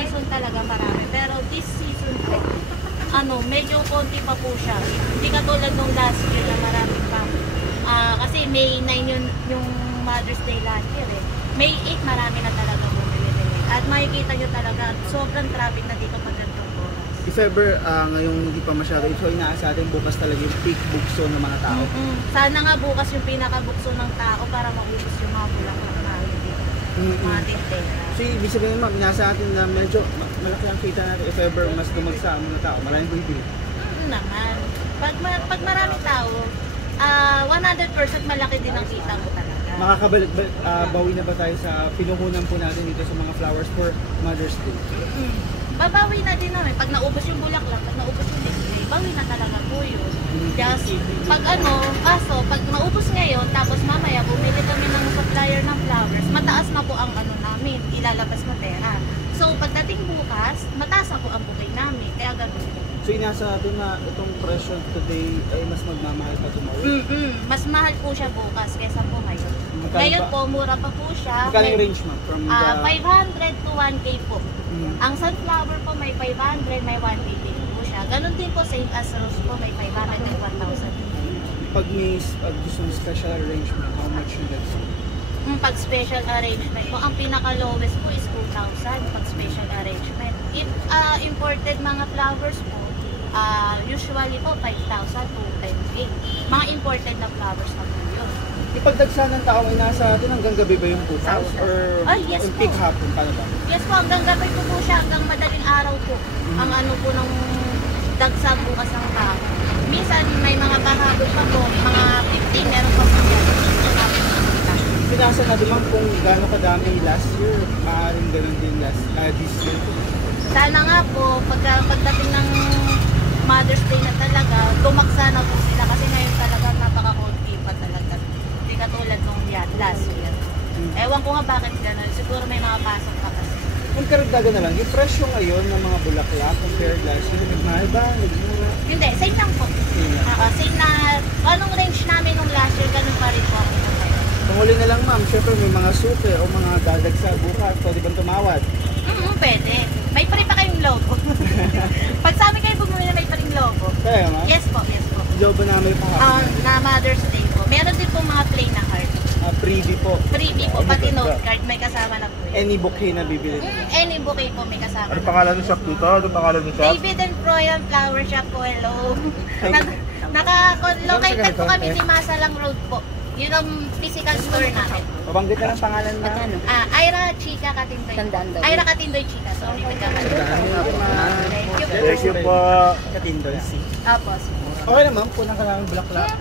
season talaga marami. Pero this season po, medyo konti pa po siya. Hindi katulad nung last year na marami pa. Kasi May 9 yung Mother's Day last year eh. May 8 marami na talaga bumili. At makikita nyo talaga, sobrang traffic na dito pag ganitong oras. If ever ngayong hindi pa masyado, ito inaasahan bukas talaga yung peak bukso ng mga tao. Sana nga bukas yung pinakabukso ng tao para maubos yung mga bulaklak namin dito. Mga tintera. So ibig sabihin ma'am, inaasahan natin na medyo malaki ang kita natin if ever mas dumagsa ang mga tao. Maraming bibili. Naman. Pag maraming tao, 100% malaki din ang kita mo talaga. Makakabalik, bawi na ba tayo sa pinuhunan po natin dito sa mga flowers for Mother's Day? Babawi na din namin. Pag naubos yung bulaklak, pag naubos yung display, bawi na talaga po yun. Just, pag pag naubos ngayon, tapos mamaya bumili kami ng supplier ng flowers, mataas na po ang namin, ilalabas na pera. So, pagdating bukas, mataas na po ang bukay namin. Kaya gano'n. So, inasa natin na itong presyo today ay mas magmamahal pa tumawid? Mas mahal po siya bukas kaysa po ngayon. Ngayon po, mura pa po siya. Magkano yung range ma'am? From 500 to 1K po. Ang sunflower po may 500, may 1K din po siya. Ganon din po, same as rose po, may 500 and 1,000. Pag may gusto ng special arrangement, how much yung that's? Pag special arrangement po, ang pinaka-lowest po is 2,000 pag special arrangement. If imported mga flowers po, usually po 5,000 to 10K. Mga imported na flowers na po yun. Ipagdagsa ng tao ay nasa atin hanggang gabi ba yung putas? Or yes yung peak po. hapon? Paano ba? Yes po, hanggang gabi po siya, hanggang madaling araw po. Ang po ng dagsa bukas ng tao. Minsan may mga pahabol pa po, mga 15, meron pa po yan. Pinasa na naman kung gaano kadami last year, maaaring ganun din this year. Sana nga po, pagdating ng Mother's Day na talaga, tumaksa na po sila kasi ngayon talaga napaka-konti pa talaga. Hindi katulad nung last year. Ewan ko nga bakit gano'n, siguro may mga pasok pa kasi. Kung karagdagan na lang, yung presyo ngayon ng mga bulaklak compared last year, nagmahal ba? Nagmura? Hindi, same lang po. Same na, anong range namin nung last year, ganun pa rin po ako ngayon. Panguli na lang ma'am, syempre may mga super o mga dadagsa bukas, pwede bang tumawad? Pwede. May pa rin pa kayong logo. Pag sa amin kayo bumili na may pa rin logo. Kaya ma'am? Yes po, yes po. Logo na may pahapon? Na Mother's Day po. Meron din po mga plain na card. Freebie po? Freebie po, pati note card may kasama na po. Any bouquet na bibili? Any bouquet po may kasama. Ano pangalan ng shop dito? Ano pangalan ng shop? David and Proyan Flower Shop po, hello. Naka-located po kami si Masalang Road po. Yun ang physical store namin. Pabanggit na ng pangalan na. Ira Chica Katindoy. Ira Katindoy Chica, sorry. Thank you po. Katindoy. Tapos. Okay na ma'am, punang ka namin bulaklak.